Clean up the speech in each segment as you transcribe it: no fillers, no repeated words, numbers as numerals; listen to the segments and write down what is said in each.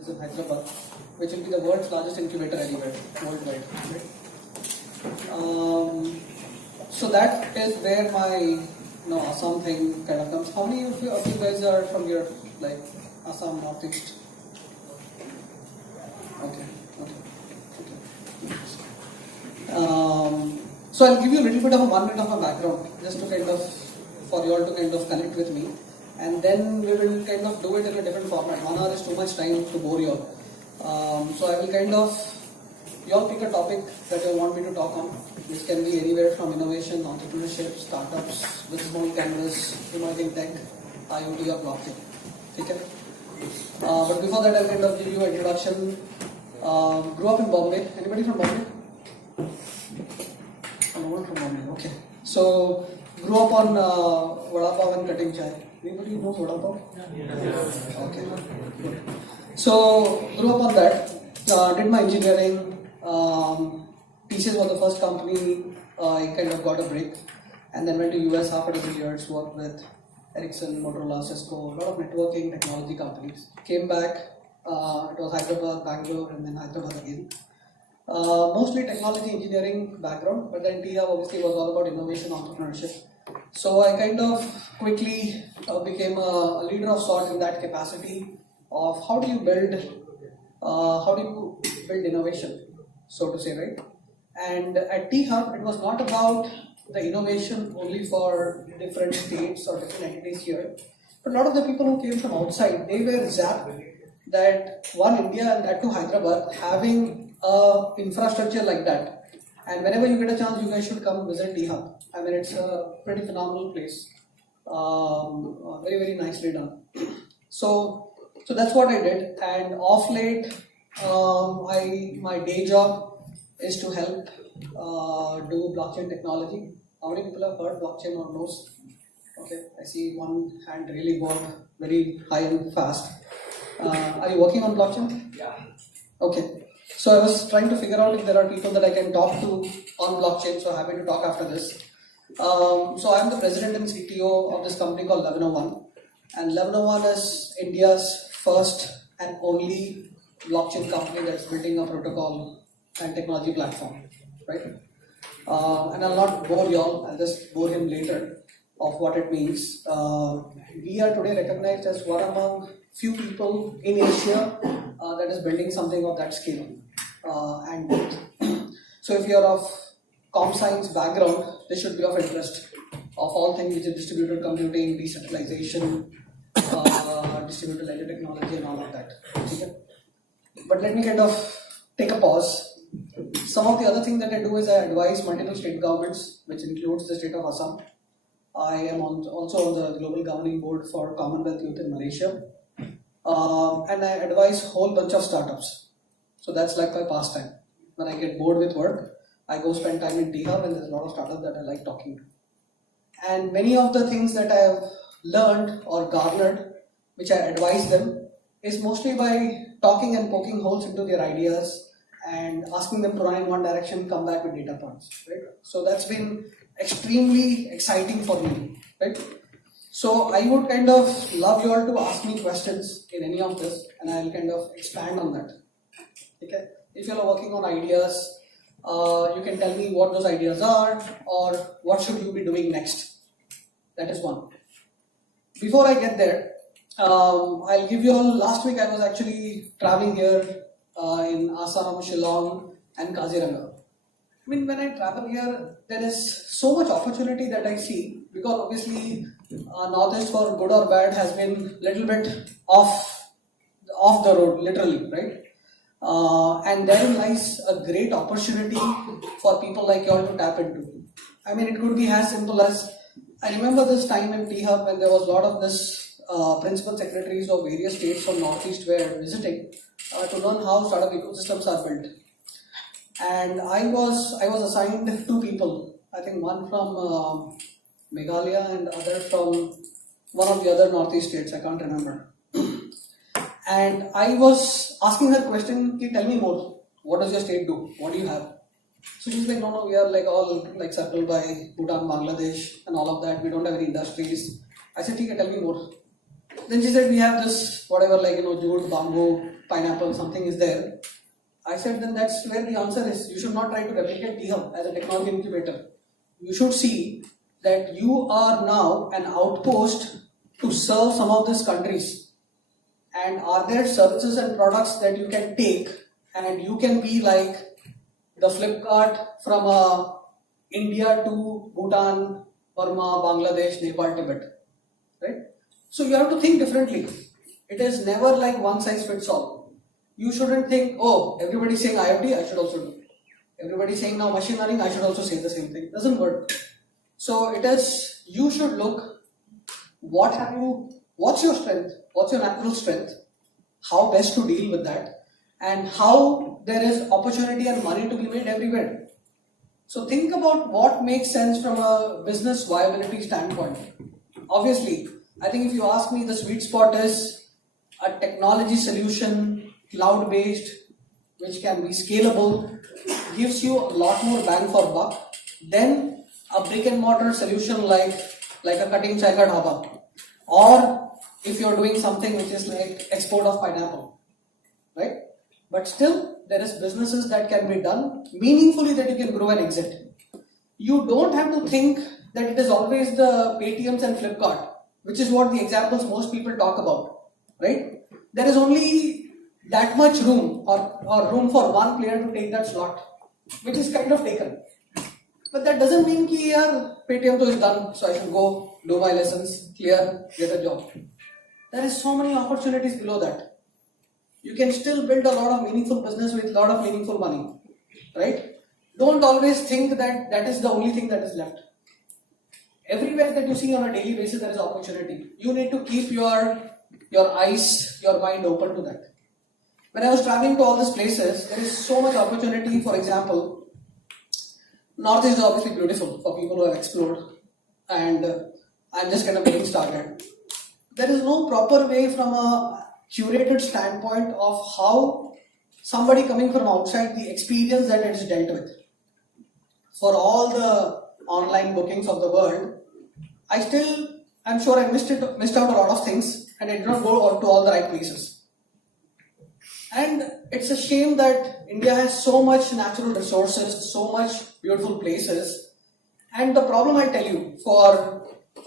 is in Hyderabad, which will be the world's largest incubator anywhere worldwide. Right? So that is where my Assam thing kind of comes. How many of you guys are from here, like Assam, Northeast? Okay. So I'll give you a little bit of a 1 minute of a background, just to kind of, for you all to kind of connect with me, and then we will kind of do it in a different format. 1 hour is too much time to bore you all. So I will kind of, you all pick a topic that you want me to talk on, which can be anywhere from innovation, entrepreneurship, startups, business model canvas, emerging tech, IoT or blockchain. Okay? But before that, I'll kind of give you an introduction. Grew up in Bombay. Anybody from Bombay? No one from Bombay. Okay. So grew up on vada pav and cutting chai. Anybody knows vada pav? Yes. Okay. Good. So grew up on that. Did my engineering. TCS was the first company I kind of got a break, and then went to US half a dozen years. Worked with Ericsson, Motorola, Cisco, a lot of networking technology companies. Came back. It was Hyderabad, Bangalore, and then Hyderabad again. Mostly technology engineering background, but then THub obviously was all about innovation, entrepreneurship. So I kind of quickly became a leader of sort in that capacity of how do you build innovation, so to say, right? And at THub, it was not about the innovation only for different states or different entities here, but a lot of the people who came from outside, they were zapped that one, India, and that to Hyderabad, having infrastructure like that. And whenever you get a chance, you guys should come visit THub. I mean, it's a pretty phenomenal place. Very, very nicely done. So that's what I did. And off late, my day job is to help do blockchain technology. How many people have heard blockchain or knows? Okay, I see one hand really go up very high and fast. Are you working on blockchain? Yeah. Okay. So I was trying to figure out if there are people that I can talk to on blockchain, so happy to talk after this. So I'm the president and CTO of this company called 1101. And 1101 is India's first and only blockchain company that's building a protocol and technology platform, right? And I'll not bore you all, I'll just bore him later of what it means. We are today recognized as one among few people in Asia that is building something of that scale and depth. So if you're of com science background, this should be of interest of all things which is distributed computing, decentralization, distributed ledger technology and all of that. Okay? But let me kind of take a pause. Some of the other things that I do is I advise multiple state governments, which includes the state of Assam. I am also on the global governing board for Commonwealth Youth in Malaysia. And I advise a whole bunch of startups. So that's like my pastime. When I get bored with work, I go spend time in THub, and there's a lot of startups that I like talking to. And many of the things that I have learned or garnered, which I advise them, is mostly by talking and poking holes into their ideas and asking them to run in one direction, come back with data points. Right? So that's been extremely exciting for me. Right? So I would kind of love you all to ask me questions in any of this, and I'll kind of expand on that. Okay? If you are working on ideas, you can tell me what those ideas are or what should you be doing next. That is one. Before I get there, I'll give you all, last week I was actually traveling here in Assam, Shillong and Kaziranga. I mean, when I travel here, there is so much opportunity that I see, because obviously Northeast, for good or bad, has been little bit off the road, literally, right? And therein lies a great opportunity for people like you all to tap into. I mean, it could be as simple as, I remember this time in THub when there was a lot of this principal secretaries of various states from Northeast were visiting to learn how startup ecosystems are built. And I was assigned two people. I think one from Meghalaya and other from one of the other Northeast states. I can't remember. And I was asking her question, tell me more. What does your state do? What do you have? So she's like, no, we are like all like circled by Bhutan, Bangladesh and all of that. We don't have any industries. I said, tell me more. Then she said, we have this, whatever, like, jute, bamboo, pineapple, something is there. I said, then that's where the answer is. You should not try to replicate THUB as a technology incubator. You should see that you are now an outpost to serve some of these countries. And are there services and products that you can take and you can be like the Flipkart from India to Bhutan, Burma, Bangladesh, Nepal, Tibet, right? So you have to think differently. It is never like one size fits all. You shouldn't think, oh, everybody's saying IoT, I should also do. Everybody's saying now machine learning, I should also say the same thing. It doesn't work. So it is, you should look, what's your strength, what's your natural strength, how best to deal with that, and how there is opportunity and money to be made everywhere. So think about what makes sense from a business viability standpoint. Obviously, I think if you ask me, the sweet spot is a technology solution, cloud-based, which can be scalable, gives you a lot more bang for buck than a brick and mortar solution like a cutting chai ka dhaba, or if you're doing something which is like export of pineapple, right? But still, there is businesses that can be done meaningfully that you can grow and exit. You don't have to think that it is always the Paytms and Flipkart, which is what the examples most people talk about, right? There is only that much room or room for one player to take that slot, which is kind of taken. But that doesn't mean that Paytm is done, so I can go do my lessons, clear, get a job. There is so many opportunities below that. You can still build a lot of meaningful business with a lot of meaningful money, right? Don't always think that that is the only thing that is left. Everywhere that you see on a daily basis, there is opportunity. You need to keep your eyes, your mind open to that. When I was traveling to all these places, there is so much opportunity. For example, Northeast is obviously beautiful for people who have explored, and I'm just kind of getting started. There is no proper way from a curated standpoint of how somebody coming from outside, the experience that it is dealt with. For all the online bookings of the world, I'm sure I missed out a lot of things, and I did not go to all the right places. And it's a shame that India has so much natural resources, so much beautiful places. And the problem, I tell you, for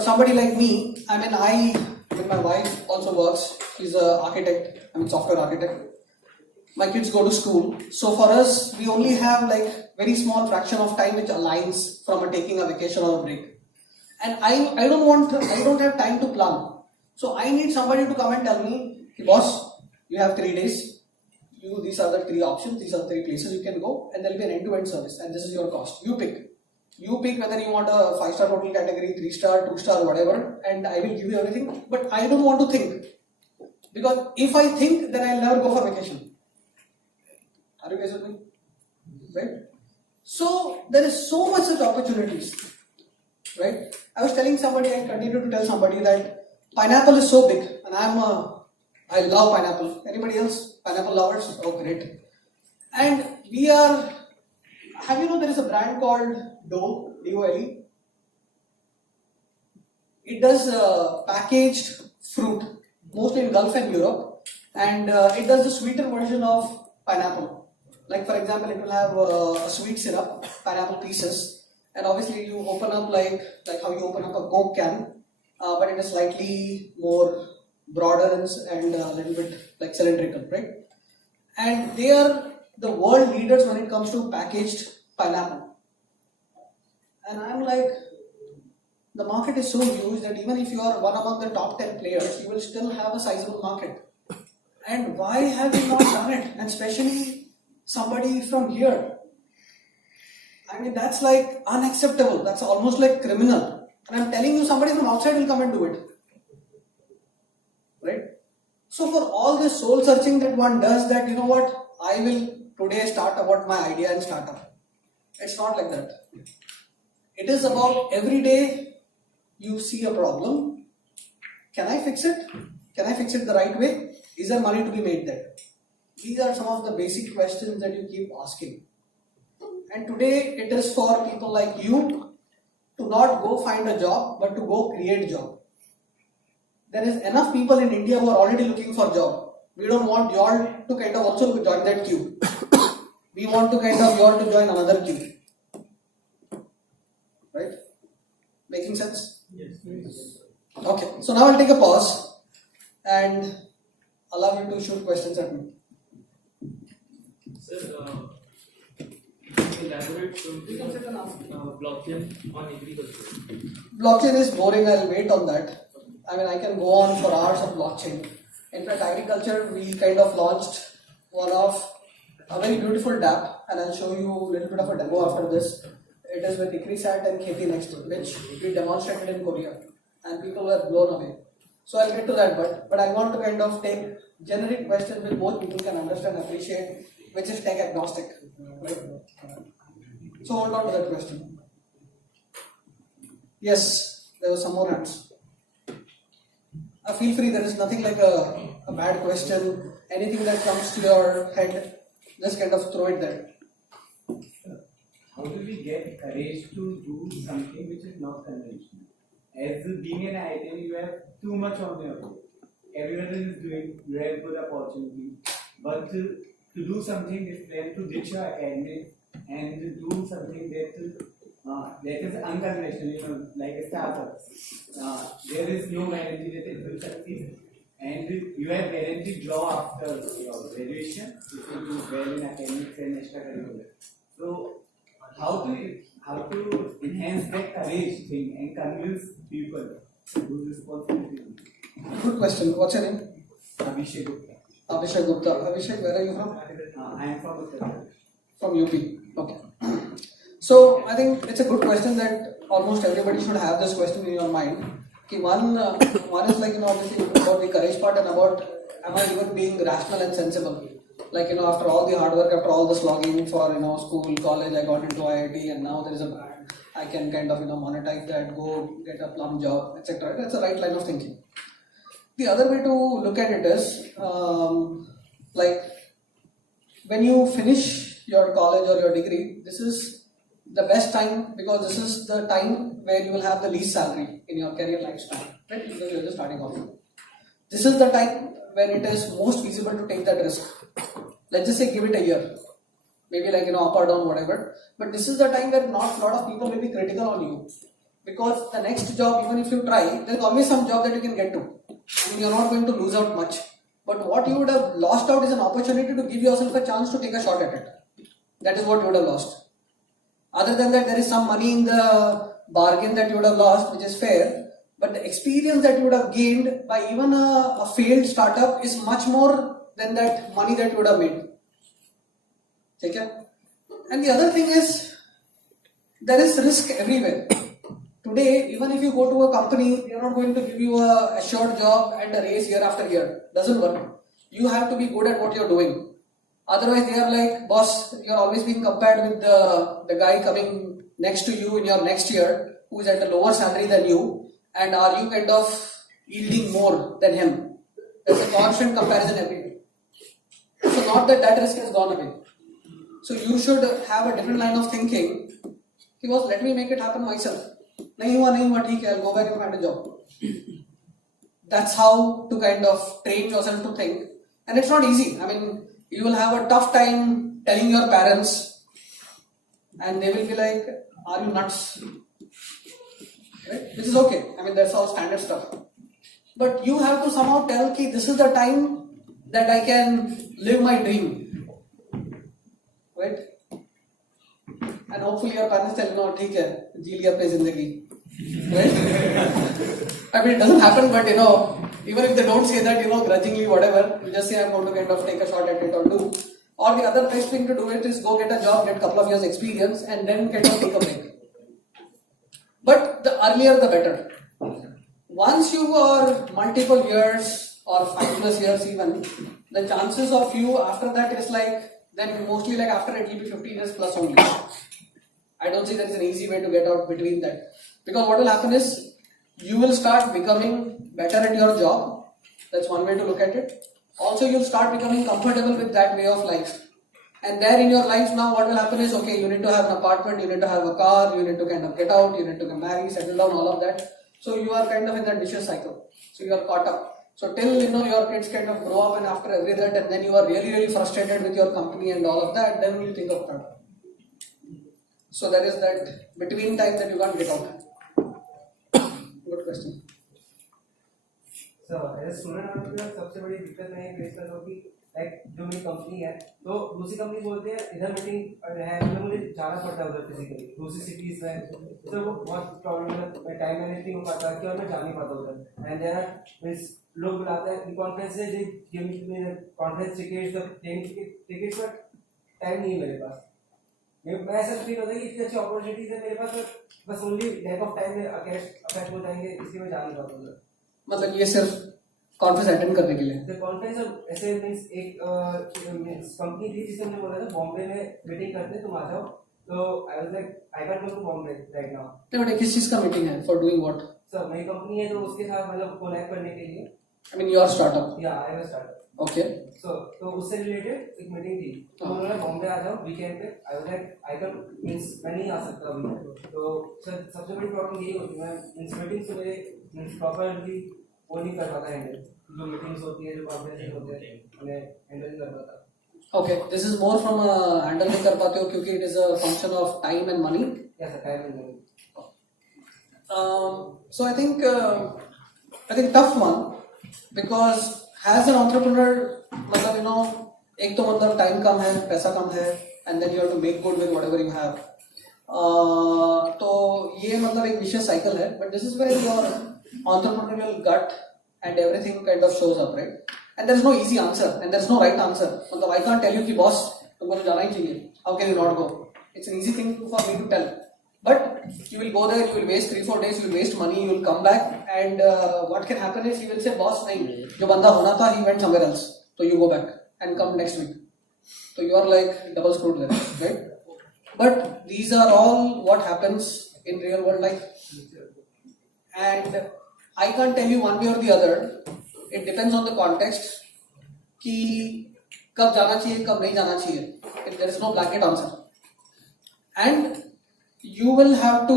somebody like me, my wife also works, she's an architect, software architect. My kids go to school. So for us, we only have like very small fraction of time which aligns from taking a vacation or a break. And I don't have time to plan. So I need somebody to come and tell me, boss, you have 3 days. These are the 3 options, these are the 3 places you can go, and there will be an end-to-end service, and this is your cost. You pick whether you want a 5-star hotel category, 3-star, 2-star, whatever, and I will give you everything. But I don't want to think, because if I think, then I'll never go for vacation. Are you guys with me? Right? So there is so much such opportunities, right? I was telling somebody, I continue to tell somebody that pineapple is so big, and I love pineapple. Anybody else? Pineapple lovers? Oh, great. And there is a brand called Dole, D-O-L-E. It does packaged fruit, mostly in Gulf and Europe, and it does the sweeter version of pineapple. Like for example, it will have a sweet syrup, pineapple pieces, and obviously you open up like how you open up a Coke can, but it is slightly more broader and a little bit like cylindrical, right? And they are the world leaders when it comes to packaged pineapple. And I'm like, the market is so huge that even if you are one among the top 10 players, you will still have a sizable market. And why have you not done it? And especially somebody from here. That's like unacceptable. That's almost like criminal. And I'm telling you, somebody from outside will come and do it. Right? So for all this soul searching that one does, that you know what, I will today start about my idea and startup. It's not like that. It is about every day you see a problem. Can I fix it? Can I fix it the right way? Is there money to be made there? These are some of the basic questions that you keep asking. And today it is for people like you to not go find a job, but to go create a job. there is enough people in India who are already looking for job. We don't want you all to kind of also join that queue. We want to kind of you all to join another queue. Right? Making sense? Yes. Okay, so now I'll take a pause and allow you to shoot questions at me. Sir, can you elaborate something on blockchain on agriculture? Blockchain is boring, I'll wait on that. I mean, I can go on for hours on blockchain. In fact, agriculture, we kind of launched one of a very beautiful dApp, and I'll show you a little bit of a demo after this. It is with ICRISAT and Kheti Next, which we demonstrated in Korea, and people were blown away. So I'll get to that, but I want to kind of take generic questions which both people can understand and appreciate, which is tech agnostic. Right? So hold on to that question. Yes, there was some more hands. Feel free, there is nothing like a bad question. Anything that comes to your head, just kind of throw it there. How do we get courage to do something which is not conventional? As being an IIT, you have too much on your plate. Everyone is doing, you have good opportunity. But to do something different, to ditch your academic and to do something that is unconventional, like a startup. There is no guarantee that it will succeed. And you have guaranteed job after your graduation if you do well in academics and extracurricular. So how to enhance that courage thing and convince people to do responsibility? Good question. What's your name? Abhishek Gupta. Abhishek Gupta. Abhishek, where are you from? I am from Uttar Pradesh. From UP. Okay. So I think it's a good question that almost everybody should have this question in your mind. One is like, obviously about the courage part and about am I even being rational and sensible? Like, after all the hard work, after all the slogging for, school, college, I got into IIT and now there is a brand. I can kind of, monetize that, go get a plum job, etc. That's the right line of thinking. The other way to look at it is, like, when you finish your college or your degree, this is the best time because this is the time where you will have the least salary in your career lifespan, right? Because you're just starting off. This is the time when it is most feasible to take that risk. Let's just say give it a year, maybe like up or down, whatever. But this is the time where not a lot of people will be critical on you because the next job, even if you try, there's always some job that you can get to. I mean, you're not going to lose out much. But what you would have lost out is an opportunity to give yourself a chance to take a shot at it. That is what you would have lost. Other than that, there is some money in the bargain that you would have lost, which is fair. But the experience that you would have gained by even a failed startup is much more than that money that you would have made. Okay? And the other thing is, there is risk everywhere. Today, even if you go to a company, they are not going to give you a assured job and a raise year after year. Doesn't work. You have to be good at what you're doing. Otherwise, they are like, boss, you're always being compared with the guy coming next to you in your next year, who is at a lower salary than you, and are you kind of yielding more than him? There's a constant comparison every day. So not that risk has gone away. So you should have a different line of thinking. Because let me make it happen myself. Nahi hua, theek hai, I'll go back and find a job. That's how to kind of train yourself to think. And it's not easy. I mean, you will have a tough time telling your parents and they will be like, are you nuts? Right? Which is okay. I mean, that's all standard stuff. But you have to somehow tell, okay, this is the time that I can live my dream. Right? And hopefully your parents tell you, no, theek hai, jee liya apni zindagi. Right? I mean, it doesn't happen, but even if they don't say that, grudgingly, whatever, you just say, I'm going to kind of take a shot at it or do. Or the other best thing to do it is go get a job, get a couple of years experience, and then kind of take a break. But the earlier the better. Once you are multiple years or 5+ years even, the chances of you after that is like, then mostly like after it will be 15 years plus only. I don't see there is an easy way to get out between that. Because what will happen is, you will start becoming better at your job. That's one way to look at it. Also, you'll start becoming comfortable with that way of life. And there in your life now, what will happen is, okay, you need to have an apartment, you need to have a car, you need to kind of get out, you need to get married, settle down, all of that. So you are kind of in that vicious cycle. So you are caught up. So till your kids kind of grow up, and after every that, and then you are really frustrated with your company and all of that, then you think of startup. So there is that between time that you can't get out. Good question. So as student आप लोग सबसे बड़ी दिक्कत है face कर रहे हो कि लाइक जो मेरी कंपनी है तो दूसरी कंपनी बोलते हैं इधर मीटिंग है तो मुझे जाना पड़ता है उधर फिजिकली दूसरी सिटीज में तो वो बहुत प्रॉब्लम है मैं टाइम मैनेज नहीं हो पाता कि और मैं जा नहीं पाता उधर एंड देयर मींस लोग बुलाते हैं कॉन्फ्रेंस से they give me conference tickets the tickets but time नहीं है मेरे पास मैं ऐसा फील होता है कि इतनी अच्छी अपॉर्चुनिटीज है मेरे पास बस ओनली लैक ऑफ टाइम में अफेक्ट हो जाएंगे इसलिए मैं जा नहीं पाता उधर मतलब ये सिर्फ कॉन्फ्रेंस अटेंड करने के लिए द कॉन्फ्रेंस ऐसे मींस एक कंपनी थी जिसने मुझे बोला था बॉम्बे में मीटिंग करते तुम आ जाओ तो I was like I can go to Bombay right now नहीं बट किस चीज का मीटिंग है फॉर डूइंग व्हाट सर मेरी कंपनी है तो उसके साथ मतलब कोलैब करने के लिए आई मीन योर स्टार्टअप या I was startup okay so तो उससे रिलेटेड एक मीटिंग थी तो उन्होंने बॉम्बे आ जाओ वीकेंड पे आई was like I can means मैं नहीं आ सकता अभी तो सर सबसे बड़ी प्रॉब्लम यही होती है मैं मींस मीटिंग से मेरे मींस प्रॉपरली वो नहीं कर पाता हैंडल जो मीटिंग्स होती है जो कॉन्फ्रेंसेस होते हैं उन्हें हैंडल नहीं कर पाता okay this is more from handle नहीं कर पाते हो क्योंकि it is a function of time and money या sir time and money so I think tough one because as an entrepreneur मतलब एक तो मतलब टाइम कम है पैसा कम है and then you have to make good with whatever you have तो ये मतलब एक vicious cycle है but this is where your entrepreneurial gut and everything kind of shows up right and there is no easy answer and there is no right answer मतलब I can't tell you कि boss तुमको तो जाना ही चाहिए how can you not go it's an easy thing for me to tell but you will go there you will waste 3-4 days you will waste money you will come back and what can happen is you will say boss नहीं जो बंदा होना था he went somewhere else so you go back and come next week so you are like double screwed there right but these are all what happens in real world life and I can't tell you one way or the other it depends on the context कि कब जाना चाहिए कब नहीं जाना चाहिए there is no blanket answer and you will have to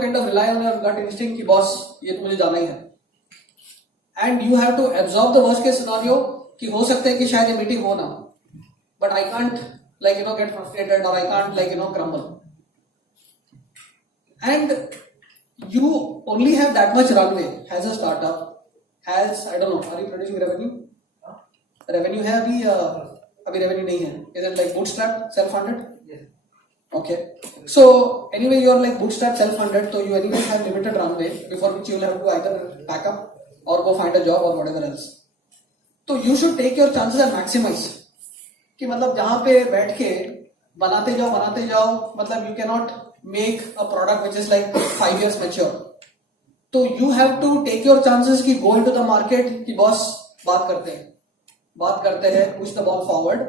kind of rely on your gut instinct कि boss ये तो मुझे जाना ही है and you have to absorb the worst case scenario कि हो सकता है कि शायद ये मीटिंग हो ना but I can't get frustrated or I can't crumble and you only have that much runway as a startup as I don't know are you producing revenue है अभी revenue नहीं है is it like bootstrap self funded okay so anyway you are like bootstrap self funded so you anyway have limited runway before which you will have to either pack up or go find a job or whatever else so you should take your chances and maximize कि मतलब जहां पे बैठ के बनाते जाओ मतलब you cannot make a product which is like 5 years mature तो you have to take your chances कि go into the market कि boss बात करते हैं push the ball forward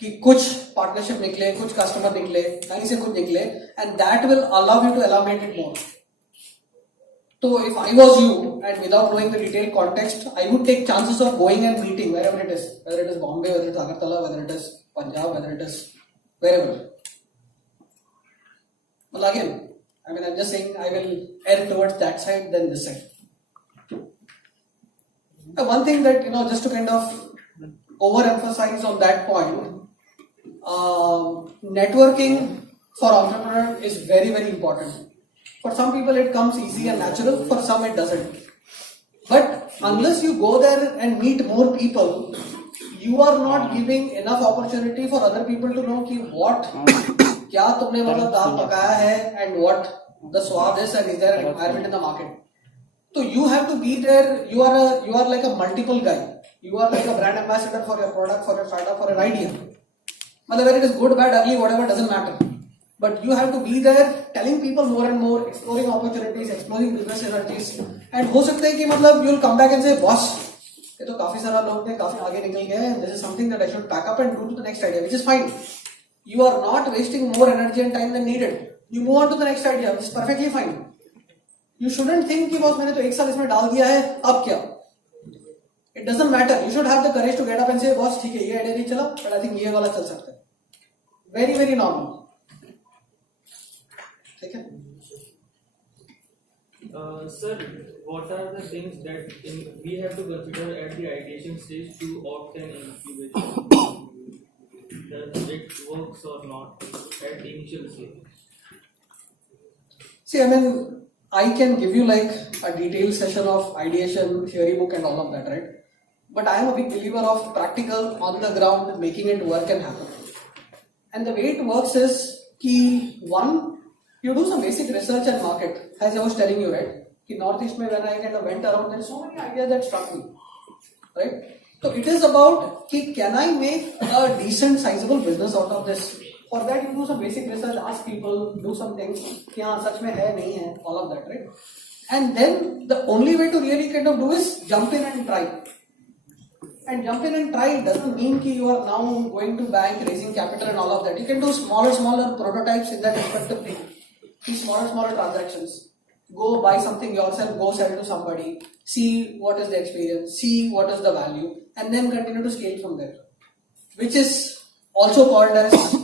कि कुछ पार्टनरशिप निकले कुछ कस्टमर निकले कहीं से कुछ निकले and that will allow you to elaborate it more so if I was you and without knowing the detailed context I would take chances of going and meeting wherever it is whether it is Bombay whether it is Agartala whether it is Punjab whether it is wherever well again I mean I'm just saying I will err towards that side than this side one thing that just to kind of overemphasize on that point networking for entrepreneur is very very important for some people it comes easy and natural for some it doesn't but unless you go there and meet more people you are not giving enough opportunity for other people to know कि what क्या तुमने मतलब दाल पकाया है and what the स्वाद is and is there a requirement in the market so you have to be there you are like a multiple guy you are like a brand ambassador for your product for your startup for an idea whether it is good, bad, ugly, whatever doesn't matter. But you have to be there, telling people more and more, exploring opportunities, exploring business synergies, and हो सकता है कि मतलब you will come back and say, boss, ये तो काफी सारा लोग थे, काफी आगे निकल गए, this is something that I should pack up and do to the next idea, which is fine. You are not wasting more energy and time than needed. You move on to the next idea, which is perfectly fine. You shouldn't think कि boss मैंने तो एक साल इसमें डाल दिया है, अब क्या? It doesn't matter. You should have the courage to get up and say, boss, ठीक है, ये idea नहीं चला, but I think ये वाला चल सकता है. Very very normal. ठीक है? Sir, what are the things that we have to consider at the ideation stage to opt an incubation? Does it works or not at the initial stage? See, I mean, I can give you like a detailed session of ideation, theory book and all of that, right? But I am a big believer of practical, on the ground, making it work and happen. And the way it works is, key one, you do some basic research and market. As I was telling you, right? In Northeast, when I kind of went around, there are so many ideas that struck me, right? So it is about, can I make a decent, sizable business out of this? For that, you do some basic research, ask people, do some things, such mein hai, nahi hai, all of that, right? And then the only way to really kind of do is jump in and try. And jump in and try doesn't mean that you are now going to bank, raising capital and all of that. You can do smaller prototypes in that respective thing. These smaller transactions. Go buy something yourself, go sell to somebody, see what is the experience, see what is the value, and then continue to scale from there. Which is also called as,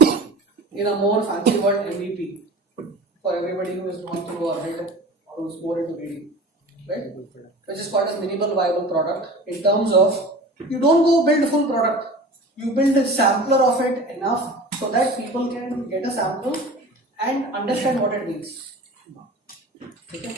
in a more fancy word, MVP. For everybody who has gone through or read or who's more into reading. Right? Which is called as minimal viable product in terms of, you don't go build full product. You build a sampler of it enough so that people can get a sample and understand what it means. Okay?